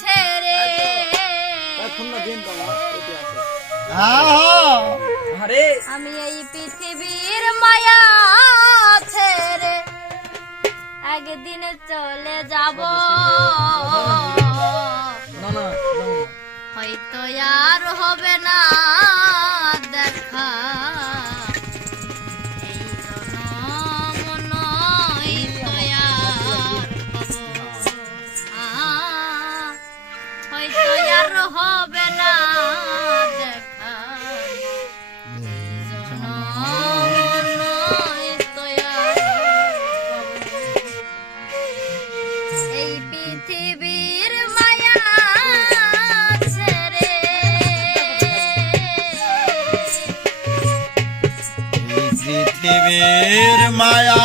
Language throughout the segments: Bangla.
ছেড়ে। আমি এই পৃথিবীর মায়া ছেড়ে একদিন চলে যাব। হবে না দেখা। এই পৃথিবীর মায়া ছেড়ে। পৃথিবীর মায়া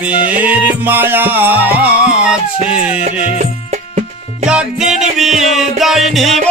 বীর মায়া ছেড়ে একদিন বিদায় নিব।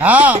啊！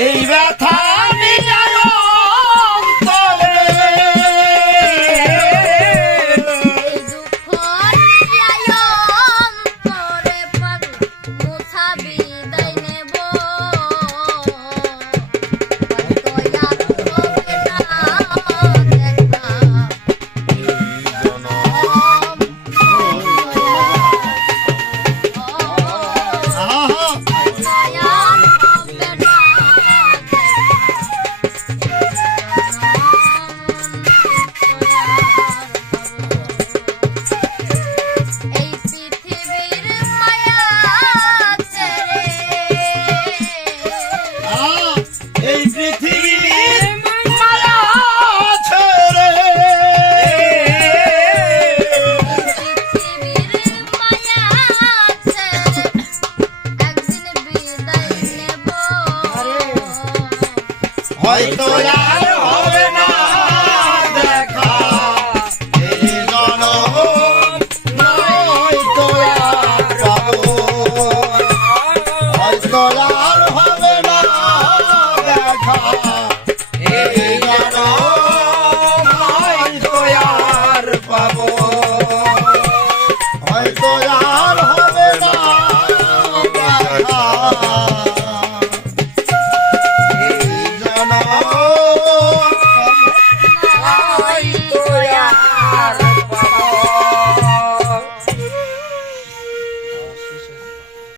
এই ব্যথা হয়তো আর হবে না। দেখা এই জনম নয়তো আর পাবো হয়তো আর হবে না দেখা এই জনম নয়তো আর পাবো হয়তো আর হবে না দেখা